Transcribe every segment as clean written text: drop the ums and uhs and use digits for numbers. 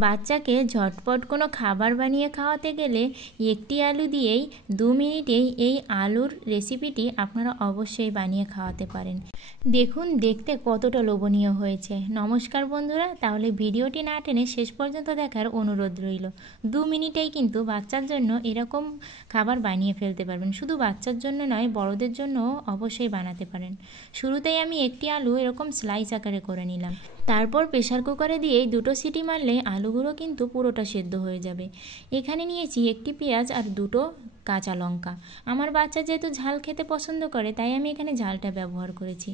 বাচ্চাকে ঝটপট কোনো খাবার বানিয়ে খাওয়াতে গেলে একটি আলু দিয়েই 2 মিনিটেই এই আলুর রেসিপিটি আপনারা অবশ্যই বানিয়ে খাওয়াতে পারেন। দেখুন দেখতে কতটা লোভনীয় হয়েছে। নমস্কার বন্ধুরা, তাহলে ভিডিওটি না টেনে শেষ পর্যন্ত দেখার অনুরোধ রইল। 2 মিনিটেই কিন্তু বাচ্চার জন্য এরকম খাবার বানিয়ে ফেলতে পারবেন। শুধু বাচ্চার জন্য নয়, বড়দের জন্যও অবশ্যই বানাতে পারেন। শুরুতেই আমি একটি আলু এরকম স্লাইস আকারে করে নিলাম। তারপর প্রেসার কুকারে দিয়েই 2টো সিটি মারলেই আলুগুলো কিন্তু পুরোটা সেদ্ধ হয়ে যাবে। এখানে নিয়েছি একটি পেঁয়াজ আর 2টো কাঁচা লঙ্কা। আমার বাচ্চা যেহেতু ঝাল খেতে পছন্দ করে, তাই আমি এখানে ঝালটা ব্যবহার করেছি।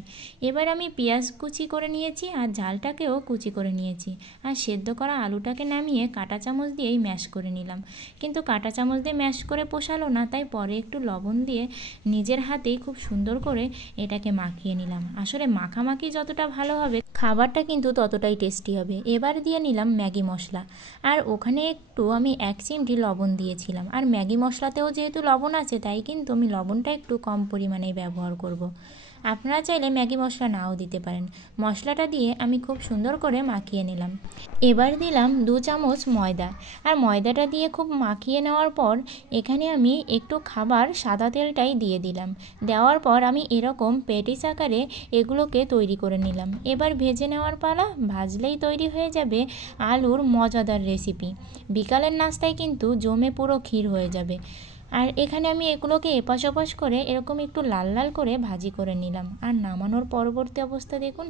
এবার আমি পেঁয়াজ কুচি করে নিয়েছি আর ঝালটাকেও কুচি করে নিয়েছি। আর সেদ্ধ করা আলুটাকে নামিয়ে কাঁটা চামচ দিয়েই ম্যাশ করে নিলাম। কিন্তু কাঁটা চামচ দিয়ে ম্যাশ করে পোষালো না, তাই পরে একটু লবণ দিয়ে নিজের হাতেই খুব সুন্দর করে এটাকে মাখিয়ে নিলাম। আসলে মাখামাখি যতটা ভালো হবে, খাবারটা কিন্তু ততটাই টেস্টি হবে। এবার দিয়ে নিলাম ম্যাগি মশলা, আর ওখানে একটু আমি 1 চিমটি লবণ দিয়েছিলাম। আর ম্যাগি মশলাতেও যেহেতু লবণ আছে, তাই কিন্তু আমি লবণটা একটু কম পরিমাণেই ব্যবহার করব। আপনারা চাইলে ম্যাগি মশলা নাও দিতে পারেন। মশলাটা দিয়ে আমি খুব সুন্দর করে মাখিয়ে নিলাম। এবার দিলাম 2 চামচ ময়দা, আর ময়দাটা দিয়ে খুব মাখিয়ে নেওয়ার পর এখানে আমি একটু খাবার সাদা তেলটাই দিয়ে দিলাম। দেওয়ার পর আমি এরকম প্যাটিস আকারে এগুলোকে তৈরি করে নিলাম। এবার ভেজে নেওয়ার পালা। ভাজলেই তৈরি হয়ে যাবে আলুর মজাদার রেসিপি। বিকালের নাস্তায় কিন্তু জমে পুরো ক্ষীর হয়ে যাবে। আর এখানে আমি এগুলোকে এপাশ ওপাশ করে এরকম একটু লাল লাল করে ভাজি করে নিলাম। আর নামানোর পরবর্তী অবস্থা দেখুন,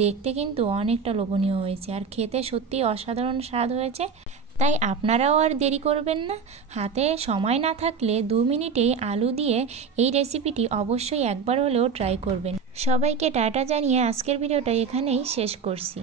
দেখতে কিন্তু অনেকটা লোভনীয় হয়েছে আর খেতে সত্যিই অসাধারণ স্বাদ হয়েছে। তাই আপনারাও আর দেরি করবেন না। হাতে সময় না থাকলে 2 মিনিটেই আলু দিয়ে এই রেসিপিটি অবশ্যই একবার হলেও ট্রাই করবেন। সবাইকে টাটা জানিয়ে আজকের ভিডিওটা এখানেই শেষ করছি।